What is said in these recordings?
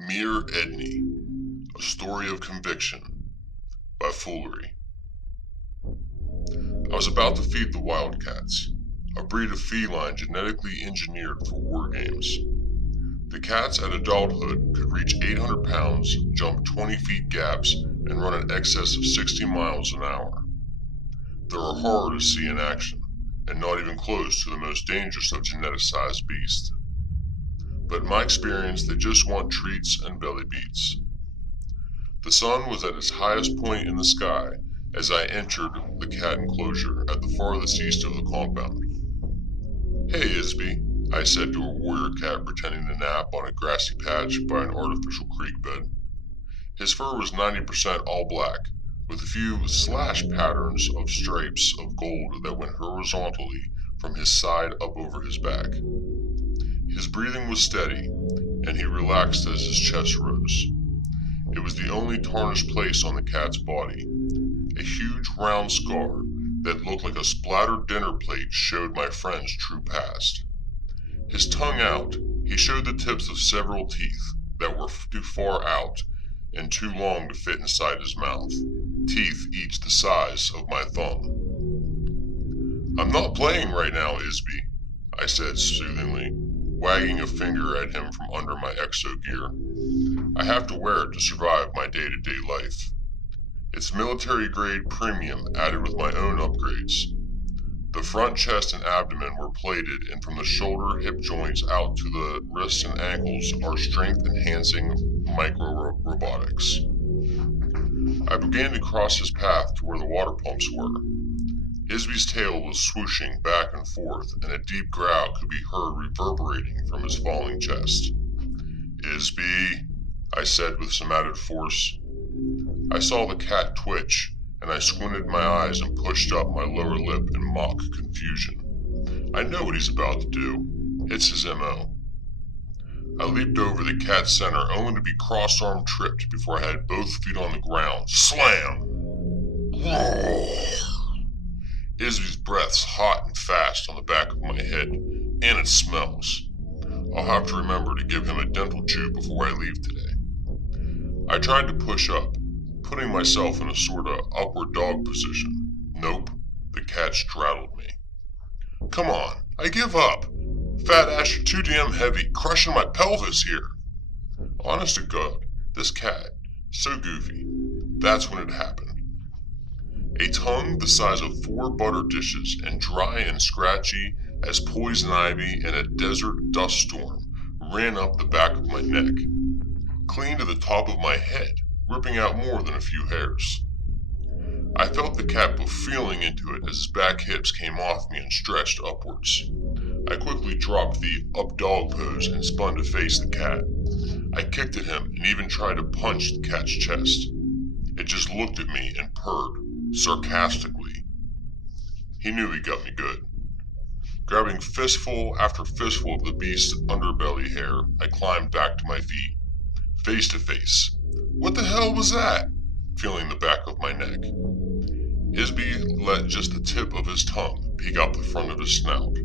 Mirr Eednii, A Story of Conviction by Fooliery. I was about to feed the wildcats, a breed of feline genetically engineered for war games. The cats at adulthood could reach 800 pounds, jump 20 feet gaps, and run in excess of 60 miles an hour. They're a horror to see in action, and not even close to the most dangerous of geneticized beasts. But in my experience, they just want treats and belly beats. The sun was at its highest point in the sky as I entered the cat enclosure at the farthest east of the compound. "Hey, Isby," I said to a warrior cat pretending to nap on a grassy patch by an artificial creek bed. His fur was 90% all black, with a few slash patterns of stripes of gold that went horizontally from his side up over his back. His breathing was steady, and he relaxed as his chest rose. It was the only tarnished place on the cat's body. A huge round scar that looked like a splattered dinner plate showed my friend's true past. His tongue out, he showed the tips of several teeth that were too far out and too long to fit inside his mouth, teeth each the size of my thumb. "I'm not playing right now, Isby," I said soothingly, wagging a finger at him from under my exo gear. "I have to wear it to survive my day-to-day life. It's military-grade premium added with my own upgrades. The front, chest, and abdomen were plated, and from the shoulder, hip joints out to the wrists and ankles are strength-enhancing micro-robotics." I began to cross his path to where the water pumps were. Isby's tail was swooshing back and forth, and a deep growl could be heard reverberating from his falling chest. "Isby," I said with some added force. I saw the cat twitch, and I squinted my eyes and pushed up my lower lip in mock confusion. I know what he's about to do. It's his MO. I leaped over the cat's center only to be cross-arm tripped before I had both feet on the ground. Slam! Isby's breath's hot and fast on the back of my head, and it smells. I'll have to remember to give him a dental chew before I leave today. I tried to push up, putting myself in a sort of upward dog position. Nope, the cat straddled me. "Come on, I give up. Fat ass, you're too damn heavy, crushing my pelvis here." Honest to God, this cat, so goofy. That's when it happened. A tongue the size of 4 butter dishes and dry and scratchy as poison ivy in a desert dust storm ran up the back of my neck, clean to the top of my head, ripping out more than a few hairs. I felt the cat put feeling into it as his back hips came off me and stretched upwards. I quickly dropped the up dog pose and spun to face the cat. I kicked at him and even tried to punch the cat's chest. It just looked at me and purred, sarcastically. He knew he got me good. Grabbing fistful after fistful of the beast's underbelly hair, I climbed back to my feet, face to face. "What the hell was that?" feeling the back of my neck. Isby let just the tip of his tongue peek out the front of his snout.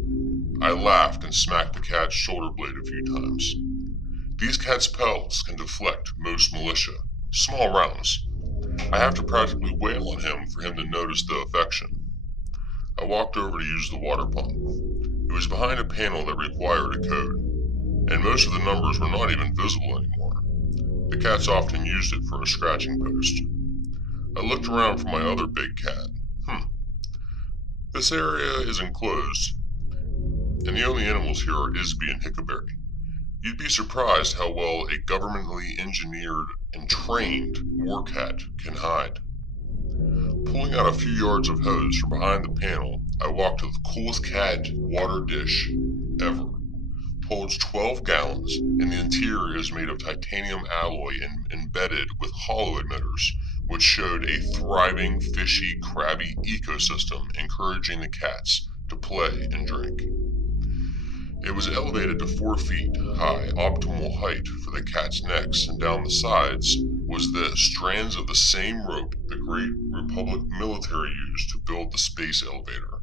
I laughed and smacked the cat's shoulder blade a few times. These cat's pelts can deflect most militia, small rounds. I have to practically wail on him for him to notice the affection. I walked over to use the water pump. It was behind a panel that required a code, and most of the numbers were not even visible anymore. The cats often used it for a scratching post. I looked around for my other big cat. This area is enclosed, and the only animals here are Isby and Hickleberry. You'd be surprised how well a governmentally engineered and trained war cat can hide. Pulling out a few yards of hose from behind the panel, I walked to the coolest cat water dish ever. Holds 12 gallons, and the interior is made of titanium alloy and embedded with hollow emitters, which showed a thriving, fishy, crabby ecosystem encouraging the cats to play and drink. It was elevated to 4 feet high, optimal height for the cat's necks, and down the sides was the strands of the same rope the Great Republic military used to build the space elevator.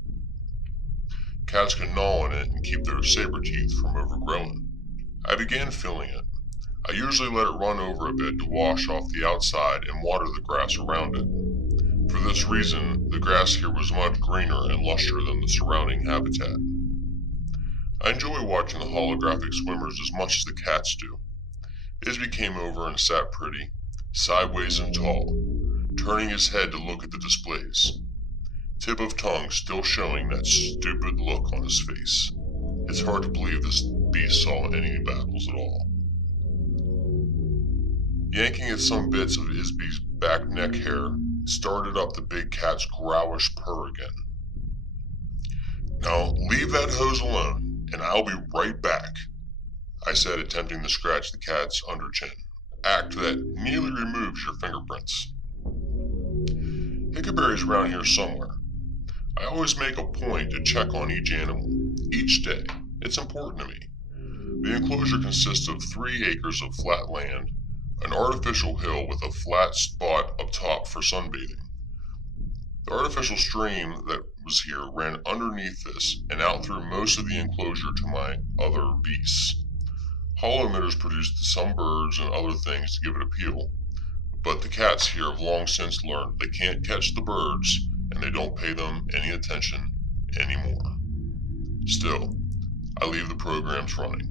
Cats can gnaw on it and keep their saber teeth from overgrowing. I began filling it. I usually let it run over a bit to wash off the outside and water the grass around it. For this reason, the grass here was much greener and lusher than the surrounding habitat. I enjoy watching the holographic swimmers as much as the cats do. Isby came over and sat pretty, sideways and tall, turning his head to look at the displays. Tip of tongue still showing that stupid look on his face. It's hard to believe this beast saw any battles at all. Yanking at some bits of Isby's back neck hair started up the big cat's growlish purr again. "Now leave that hose alone, and I'll be right back," I said, attempting to scratch the cat's underchin, act that nearly removes your fingerprints. Hickleberry's around here somewhere. I always make a point to check on each animal, each day. It's important to me. The enclosure consists of 3 acres of flat land, an artificial hill with a flat spot up top for sunbathing. The artificial stream that was here ran underneath this and out through most of the enclosure to my other beasts. Hollow emitters produced some birds and other things to give it appeal, but the cats here have long since learned they can't catch the birds and they don't pay them any attention anymore. Still, I leave the programs running.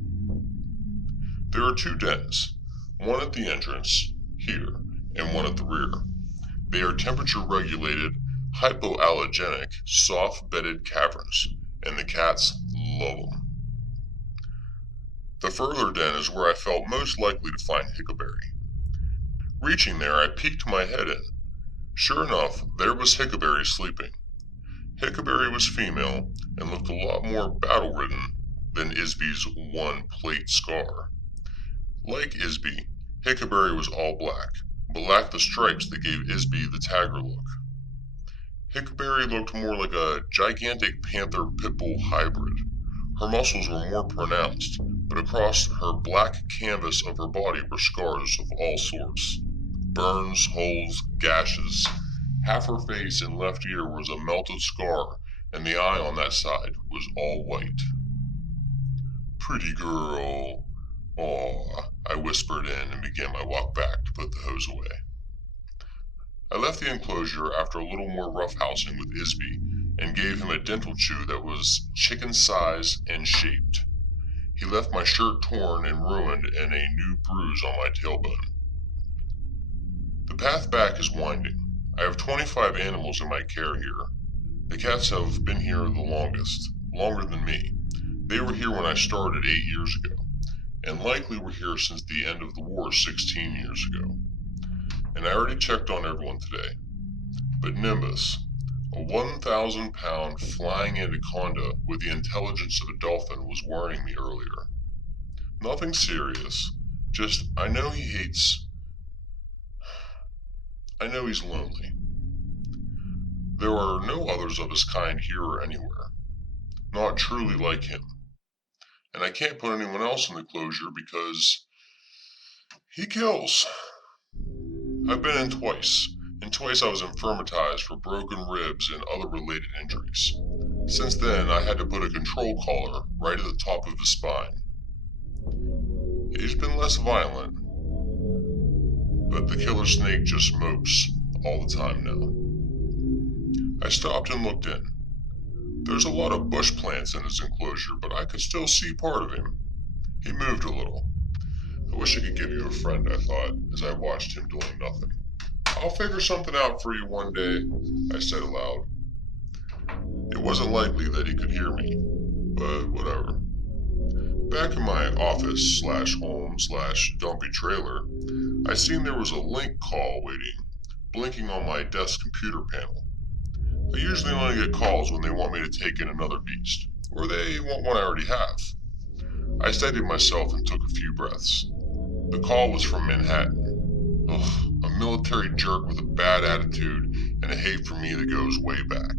There are 2 dens, one at the entrance, here, and one at the rear. They are temperature-regulated, hypoallergenic, soft-bedded caverns, and the cats love them. The further den is where I felt most likely to find Hickleberry. Reaching there, I peeked my head in. Sure enough, there was Hickleberry sleeping. Hickleberry was female and looked a lot more battle-ridden than Isby's one plate scar. Like Isby, Hickleberry was all black, but lacked the stripes that gave Isby the tagger look. Hickleberry looked more like a gigantic panther pitbull hybrid. Her muscles were more pronounced, but across her black canvas of her body were scars of all sorts. Burns, holes, gashes. Half her face and left ear was a melted scar, and the eye on that side was all white. "Pretty girl. Aw," I whispered in and began my walk back to put the hose away. I left the enclosure after a little more roughhousing with Isby and gave him a dental chew that was chicken size and shaped. He left my shirt torn and ruined and a new bruise on my tailbone. The path back is winding. I have 25 animals in my care here. The cats have been here the longest, longer than me. They were here when I started 8 years ago, and likely were here since the end of the war 16 years ago. And I already checked on everyone today. But Nimbus, a 1,000-pound flying anaconda with the intelligence of a dolphin, was worrying me earlier. Nothing serious, just I know he's lonely. There are no others of his kind here or anywhere, not truly like him. And I can't put anyone else in the closure because he kills. I've been in twice, and twice I was infirmatized for broken ribs and other related injuries. Since then, I had to put a control collar right at the top of his spine. He's been less violent, but the killer snake just mopes all the time now. I stopped and looked in. There's a lot of bush plants in his enclosure, but I could still see part of him. He moved a little. I wish I could give you a friend, I thought, as I watched him doing nothing. "I'll figure something out for you one day," I said aloud. It wasn't likely that he could hear me, but whatever. Back in my office/home/dumpy trailer, I seen there was a link call waiting, blinking on my desk computer panel. I usually only get calls when they want me to take in another beast, or they want one I already have. I steadied myself and took a few breaths. The call was from Manhattan. Ugh, a military jerk with a bad attitude and a hate for me that goes way back.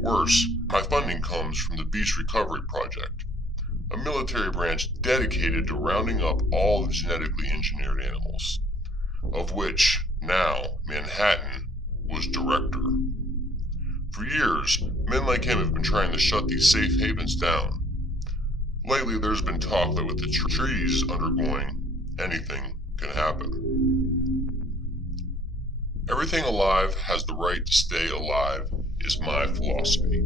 Worse, my funding comes from the Beast Recovery Project, a military branch dedicated to rounding up all the genetically engineered animals, of which now Manhattan was director. For years, men like him have been trying to shut these safe havens down. Lately, there's been talk that with the trees undergoing anything can happen. Everything alive has the right to stay alive is my philosophy.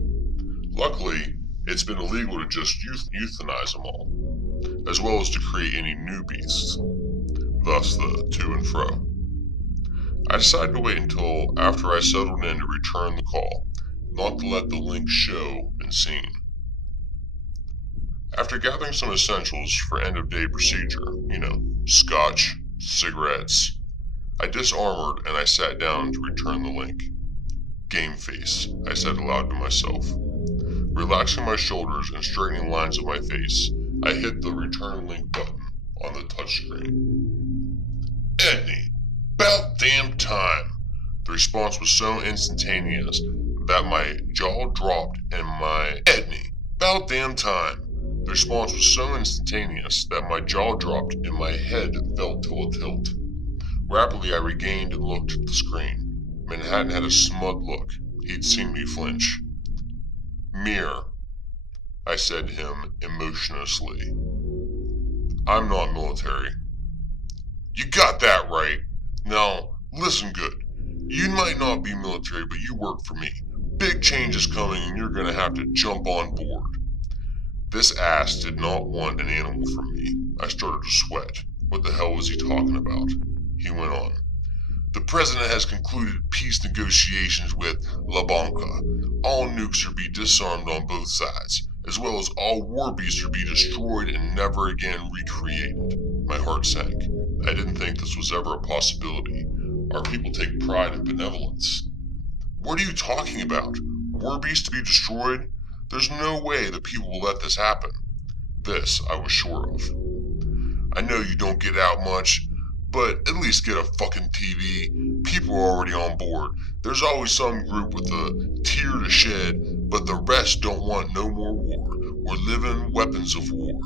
Luckily, it's been illegal to just euthanize them all, as well as to create any new beasts, thus the to and fro. I decided to wait until after I settled in to return the call, not to let the link show been seen. After gathering some essentials for end-of-day procedure, scotch, cigarettes, I disarmored and I sat down to return the link. Game face, I said aloud to myself. Relaxing my shoulders and straightening lines of my face, I hit the return link button on the touchscreen. Eednii, about damn time! The response was so instantaneous that my jaw dropped and my Eednii, about damn time! The response was so instantaneous that my jaw dropped and my head fell to a tilt. Rapidly I regained and looked at the screen. Manhattan had a smug look. He'd seen me flinch. Mirr, I said to him emotionlessly. I'm not military. You got that right. Now, listen good. You might not be military, but you work for me. Big change is coming and you're gonna have to jump on board. This ass did not want an animal from me. I started to sweat. What the hell was he talking about? He went on. The president has concluded peace negotiations with La Banca. All nukes are to be disarmed on both sides, as well as all war beasts are to be destroyed and never again recreated. My heart sank. I didn't think this was ever a possibility. Our people take pride in benevolence. What are you talking about? War beasts to be destroyed? There's no way the people will let this happen. This I was sure of. I know you don't get out much, but at least get a fucking TV. People are already on board. There's always some group with a tear to shed, but the rest don't want no more war. We're living weapons of war.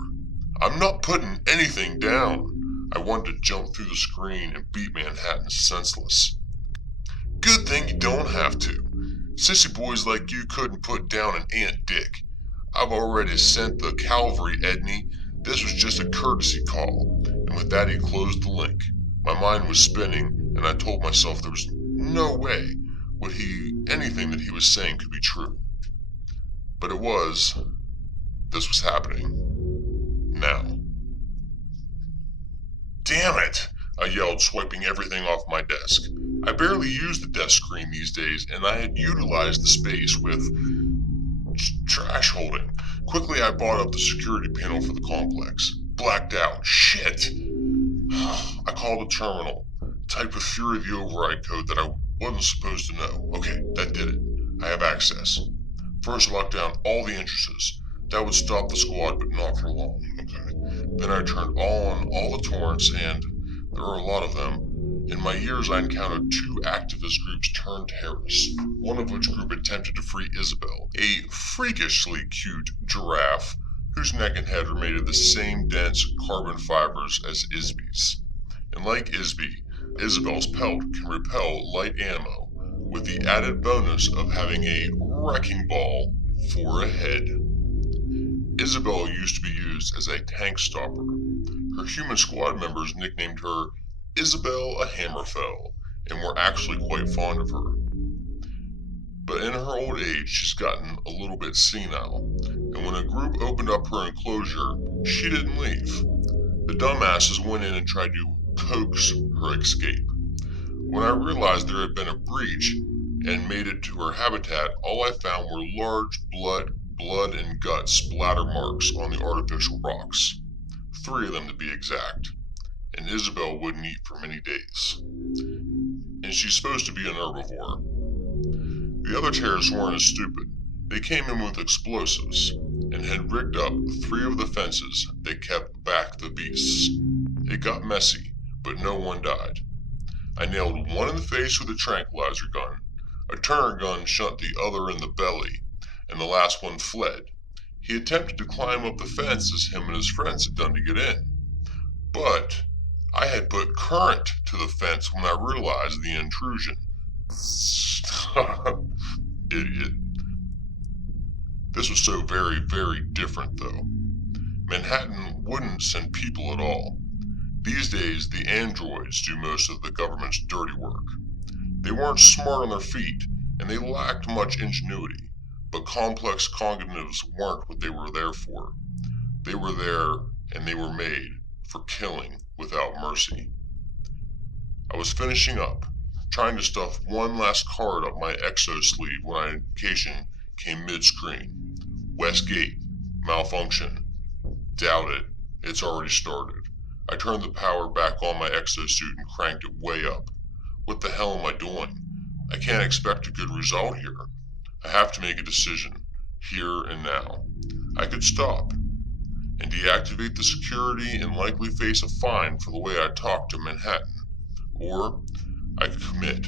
I'm not putting anything down. I wanted to jump through the screen and beat Manhattan senseless. Good thing you don't have to. Sissy boys like you couldn't put down an ant dick. I've already sent the cavalry, Eednii. This was just a courtesy call. And with that he closed the link. My mind was spinning, and I told myself there was no way anything that he was saying could be true. But it was. This was happening. Now. Damn it! I yelled, swiping everything off my desk. I barely use the desk screen these days, and I had utilized the space with trash holding. Quickly, I bought up the security panel for the complex. Blacked out. Shit! I called the terminal, typed with fury the override code that I wasn't supposed to know. Okay, that did it. I have access. First, I locked down all the entrances. That would stop the squad, but not for long. Okay. Then I turned on all the torrents, and there are a lot of them. In my years, I encountered 2 activist groups turned terrorists, one of which group attempted to free Isabel, a freakishly cute giraffe whose neck and head were made of the same dense carbon fibers as Isby's. And like Isby, Isabel's pelt can repel light ammo, with the added bonus of having a wrecking ball for a head. Isabel used to be used as a tank stopper. Her human squad members nicknamed her Isabel a Hammerfell, and were actually quite fond of her. But in her old age, she's gotten a little bit senile, and when a group opened up her enclosure, she didn't leave. The dumbasses went in and tried to coax her escape. When I realized there had been a breach and made it to her habitat, all I found were large blood and gut splatter marks on the artificial rocks. 3 of them to be exact. And Isabel wouldn't eat for many days. And she's supposed to be an herbivore. The other terrorists weren't as stupid. They came in with explosives and had rigged up 3 of the fences that kept back the beasts. It got messy, but no one died. I nailed one in the face with a tranquilizer gun. A Turner gun shot the other in the belly, and the last one fled. He attempted to climb up the fence as him and his friends had done to get in. But I had put current to the fence when I realized the intrusion. Idiot. This was so very, very different, though. Manhattan wouldn't send people at all. These days, the androids do most of the government's dirty work. They weren't smart on their feet, and they lacked much ingenuity, but complex cognitives weren't what they were there for. They were there, and they were made for killing without mercy. I was finishing up, trying to stuff one last card up my exo sleeve when a notification came mid-screen. Westgate, malfunction. Doubt it, it's already started. I turned the power back on my exosuit and cranked it way up. What the hell am I doing? I can't expect a good result here. I have to make a decision, here and now. I could stop and deactivate the security and likely face a fine for the way I talked to Manhattan. Or I could commit,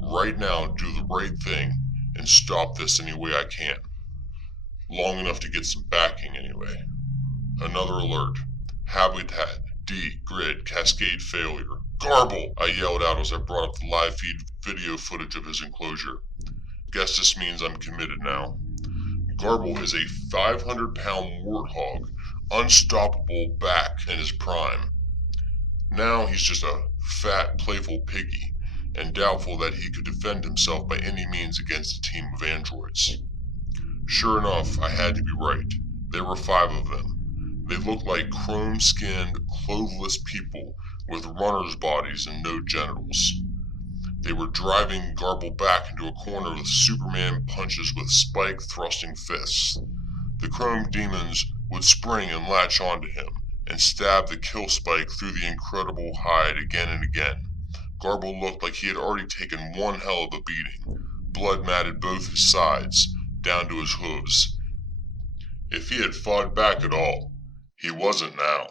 right now, do the right thing and stop this any way I can. Long enough to get some backing anyway. Another alert. Habitat D grid cascade failure. Garble! I yelled out as I brought up the live feed video footage of his enclosure. Guess this means I'm committed now. Garble is a 500-pound warthog, unstoppable back in his prime. Now he's just a fat, playful piggy, and doubtful that he could defend himself by any means against a team of androids. Sure enough, I had to be right. There were 5 of them. They looked like chrome-skinned, clothless people with runners' bodies and no genitals. They were driving Garble back into a corner with Superman punches with spike-thrusting fists. The chrome demons would spring and latch onto him, and stab the kill spike through the incredible hide again and again. Garble looked like he had already taken one hell of a beating. Blood matted both his sides, down to his hooves. If he had fought back at all, he wasn't now.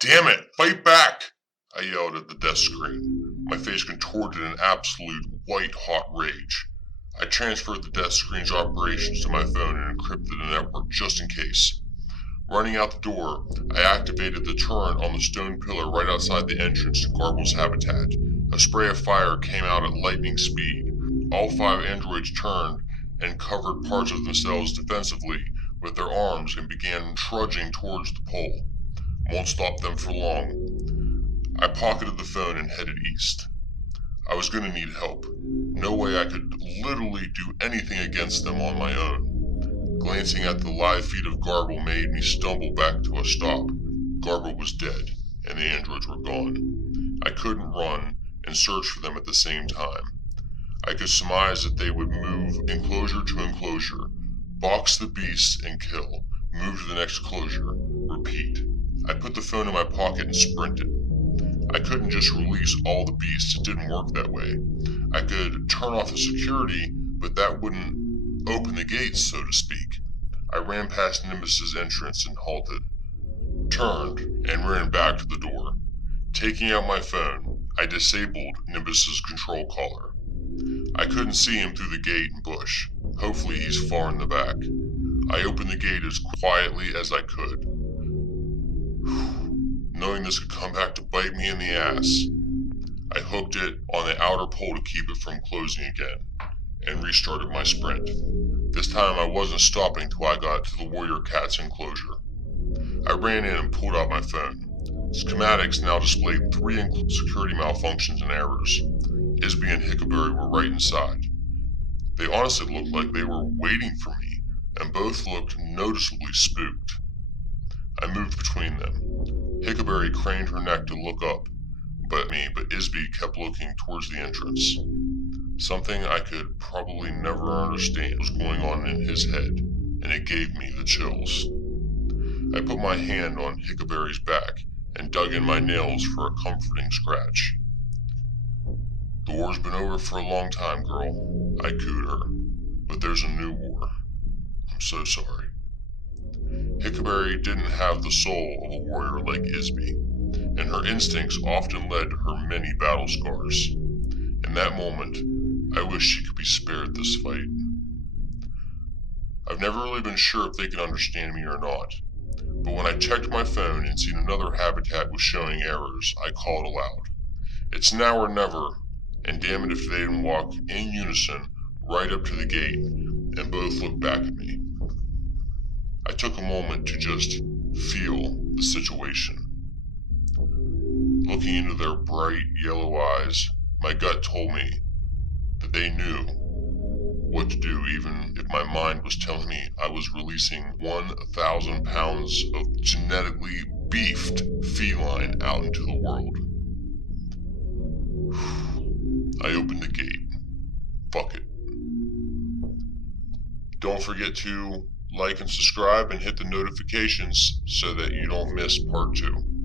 Damn it, fight back! I yelled at the desk screen, my face contorted in absolute white-hot rage. I transferred the desk screen's operations to my phone and encrypted the network just in case. Running out the door, I activated the turret on the stone pillar right outside the entrance to Garble's habitat. A spray of fire came out at lightning speed. All 5 androids turned and covered parts of themselves defensively with their arms and began trudging towards the pole. Won't stop them for long. I pocketed the phone and headed east. I was going to need help. No way I could literally do anything against them on my own. Glancing at the live feed of Garble made me stumble back to a stop. Garble was dead, and the androids were gone. I couldn't run and search for them at the same time. I could surmise that they would move enclosure to enclosure, box the beasts and kill, move to the next enclosure, repeat. I put the phone in my pocket and sprinted. I couldn't just release all the beasts, it didn't work that way. I could turn off the security, but that wouldn't open the gates, so to speak. I ran past Nimbus's entrance and halted, turned, and ran back to the door. Taking out my phone, I disabled Nimbus's control collar. I couldn't see him through the gate and bush. Hopefully he's far in the back. I opened the gate as quietly as I could. Knowing this could come back to bite me in the ass, I hooked it on the outer pole to keep it from closing again, and restarted my sprint. This time I wasn't stopping till I got to the warrior cat's enclosure. I ran in and pulled out my phone. Schematics now displayed 3 security malfunctions and errors. Isby and Hickleberry were right inside. They honestly looked like they were waiting for me, and both looked noticeably spooked. I moved between them. Hickleberry craned her neck to look up but Isby kept looking towards the entrance. Something I could probably never understand was going on in his head, and it gave me the chills. I put my hand on Hickleberry's back and dug in my nails for a comforting scratch. The war's been over for a long time, girl, I cooed her, but there's a new war. I'm so sorry. Hickleberry didn't have the soul of a warrior like Isby, and her instincts often led to her many battle scars. In that moment, I wish she could be spared this fight. I've never really been sure if they can understand me or not, but when I checked my phone and seen another habitat was showing errors, I called aloud. It's now or never, and damn it if they didn't walk in unison right up to the gate and both looked back at me. I took a moment to just feel the situation. Looking into their bright yellow eyes, my gut told me that they knew what to do, even if my mind was telling me I was releasing 1,000 pounds of genetically beefed feline out into the world. I opened the gate. Fuck it. Don't forget to like and subscribe and hit the notifications so that you don't miss part 2.